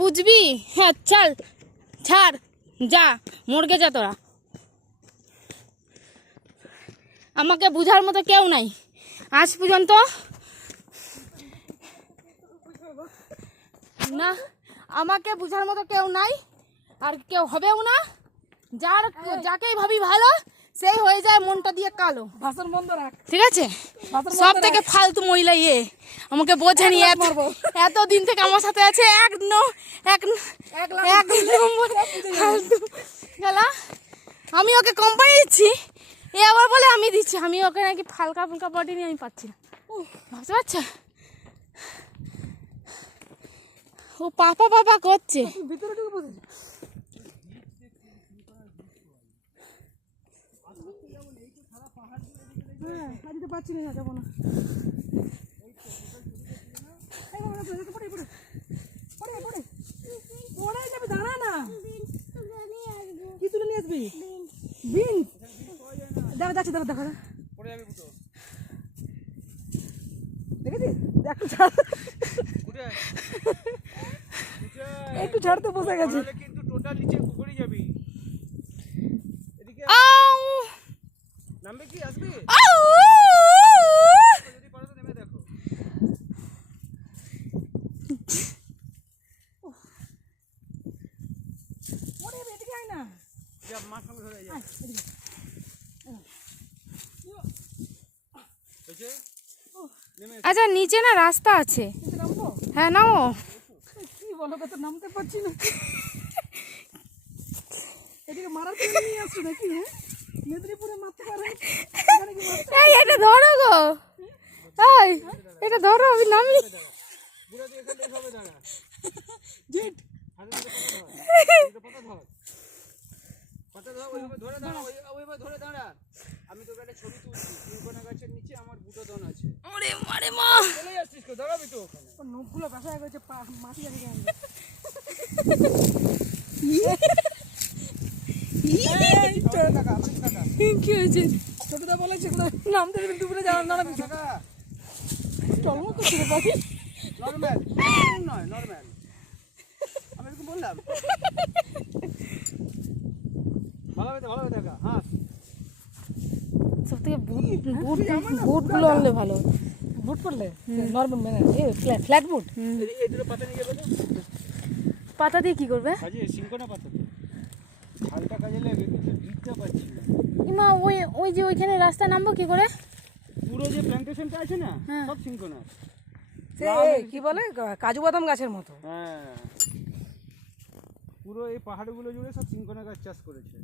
বুঝবি? হ্যাঁ চল ছাড়, যা মর্গে যা তোরা। আমাকে বুঝার মতো কেউ নাই আজ পর্যন্ত না, আমাকে বুঝার মতো কেউ নাই আর কেউ হবেও না। যাকেই ভাবি ভালো সেই হয়ে যায় মনটা দিয়ে কালো। ভাষণ বন্ধ রাখ, ঠিক আছে? সব থেকে ফালতু মহিলা আমাকে বোঝানি, এতদিন থেকে আমার সাথে আছে। এক নম্বর ফালতু গেলা। আমি ওকে কোম্পানি দিচ্ছি, এ আবার বলে আমি দিচ্ছি। আমি ওকে নাকি ফালকা ফুলকা বডি নিয়ে আমি পাচ্ছি না। ভাবতে পারছো? ও পাপা করছে। ভিতরে ঢুকে বসেছি। হ্যাঁ আজকে পাচ্ছি না, যাবো না। পড়ে যাবে, দাঁড়া না। কি তুলে নিয়ে আসবি? বিনস। দেখো যাচ্ছে, দেখো দেখো দেখেছিস? একটু ছাড়, একটু ছাড়তে বসে গেছে। কিন্তু টোটাল নিচে পড়ে যাবি। এদিকে নামবে কি আসবি? যদি পারো তো নেমে দেখো। ওরে এদিকে আয় না, যা মার সঙ্গে ধরে যা। হয়েছে? আচ্ছা নিচে না রাস্তা আছে, নিচে নামবো? হ্যাঁ নামো। কি বলো তো, নামতে পারছি না। এদিকে মারার জন্য নিয়ে আসছো নাকি? হ্যাঁ মেদিনীপুরে মারতে পারে, এখানে কি মারতে? এই এটা ধরো গো, এই এটা ধরো, আমি নামি। বুড়া দিয়ে এখানে এইভাবে দাঁড়া। জেট হাতে ধরে পাতা ধর। পাতা ধর, ওইভাবে ধরে দাঁড়া, ওইভাবে ধরে দাঁড়া। আমি তোকে একটা ছবি তুলছি। তিনকোনা গাছের নিচে আমার বুটো দন আছে। ওরে মারে মা, চলে যাচ্ছিস কো? দাঁড়াবি তো ওখানে। ওর নখগুলো কাঁচা হয়ে গেছে, মাটি আছে কেন? টাকা আমার টাকা কি হয়েছে? ছোটদা বলেছে নামতে দেবেন দুপুরে, যাওয়ার না টাকা টলমো করছে রে বাকি। নরমাল নয়, নরমাল। আমি এরকম বললাম? ভালো টাকা। হ্যাঁ সব থেকে বুটগুলো আনলে ভালো। বুট পরলে নরমাল মানে ফ্ল্যাট বুট। এই দুটো পাতা নিয়ে যাবে তো? পাতা দিয়ে কি করবে? কাজে সিংকোনা পাতা তো হালকা কাজে লাগে, কিন্তু ভিড়টা পাচ্ছি না। ইমা ওই যে ওইখানে রাস্তা নামবো কি করে? পুরো যে প্ল্যান্টেশনটা আছে না, হ্যাঁ। সব সিংকোনা। কি বলে কাজু বাদাম গাছের মতো। হ্যাঁ পুরো এই পাহাড়গুলো জুড়ে সব সিংকোনা গাছ চাষ করেছে।